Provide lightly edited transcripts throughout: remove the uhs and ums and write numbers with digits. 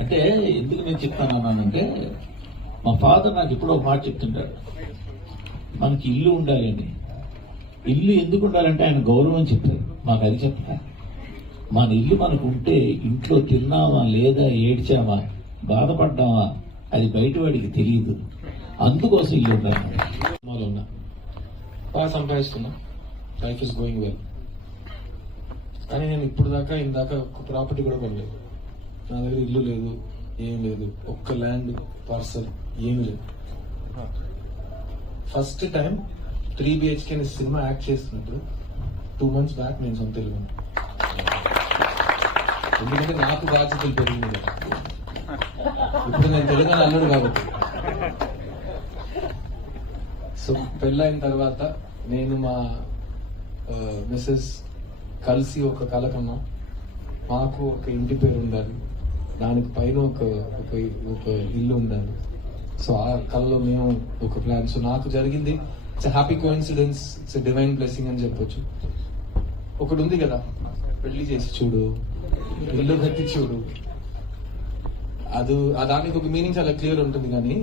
అంటే ఎందుకు నేను చెప్తానంటే మా ఫాదర్ నాకు ఎప్పుడో ఒక మాట చెప్తుంటాడు, మనకి ఇల్లు ఉండాలి అని. ఇల్లు ఎందుకు ఉండాలంటే ఆయన గౌరవం చెప్పారు, మాకు అది చెప్తా. మన ఇల్లు మనకు ఉంటే ఇంట్లో తిన్నామా లేదా ఏడ్చామా బాధపడ్డామా అది బయట వాడికి తెలియదు, అందుకోసం ఇల్లు ఉండాలి. ఉన్నా బాగా సంపాదిస్తున్నా, లైఫ్ ఇస్ గోయింగ్ వెల్. కానీ నేను ఇప్పుడు దాకా ఇందాక ఒక ప్రాపర్టీ కూడా కొనలేదు. నా దగ్గర ఇల్లు లేదు, ఏం లేదు, ఒక్క ల్యాండ్ పార్సల్ ఏమి లేదు. ఫస్ట్ టైం 3 BHK అనే సినిమా యాక్ట్ చేస్తున్నప్పుడు 2 months బ్యాక్ నేను సొంత ఇల్లు కొన్నాను. ఎందుకంటే నాకు బాధ్యతలు పెరిగింది. ఇప్పుడు నేను తెలంగాణ అల్లుడు కాబట్టి. సో పెళ్ళైన తర్వాత నేను మా మిస్సెస్ కలిసి ఒక కల కన్నాం. మాకు ఒక ఇంటి పేరు ఉండాలి, దానికి పైన ఒక ఇల్లు ఉండాలి. సో ఆ కళలో మేము ఒక ప్లాన్. సో నాకు జరిగింది it's happy coincidence, it's divine blessing అని చెప్పొచ్చు. ఒకటి ఉంది కదా, పెళ్లి చేసి చూడు, ఇల్లు కట్టి చూడు, దానికి ఒక మీనింగ్ చాలా క్లియర్ ఉంటుంది. కానీ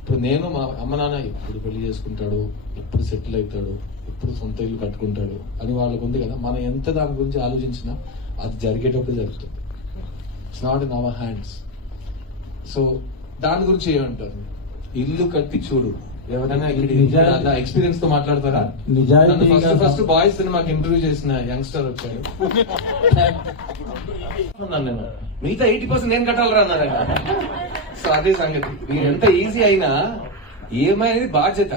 ఇప్పుడు నేను మా అమ్మ నాన్న ఎప్పుడు పెళ్లి చేసుకుంటాడు, ఎప్పుడు సెటిల్ అవుతాడు, ఎప్పుడు సొంత ఇల్లు కట్టుకుంటాడు అని వాళ్ళకు ఉంది కదా. మనం ఎంత దాని గురించి ఆలోచించినా అది జరిగేటప్పుడు జరుగుతుంది. It's not in our hands. So దాని గురించి ఏమంటారు? ఇల్లు కట్టి చూడు. ఎవరైనా ఇక్కడ ఎక్స్పీరియన్స్ తో మాట్లాడతారా? ఫస్ట్ బాయ్స్ సినిమాకి ఇంటర్వ్యూ చేసిన యంగ్స్టర్ వచ్చాడు. మిగతా 80% నేను కట్టాలరా అన్నాడు. సో అదే సంగతి. మీరు ఎంత ఈజీ అయినా ఏమైనది బాధ్యత,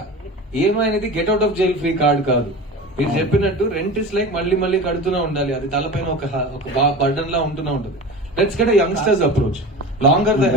ఏమైనది get out of jail free card కాదు. మీరు చెప్పినట్టు రెంట్ ఇస్ లైక్ మళ్ళీ కడుతూనే ఉండాలి. అది తలపైన ఒక బర్డన్ లా ఉంటూనే ఉంటుంది. Let's get youngsters approach. Longer the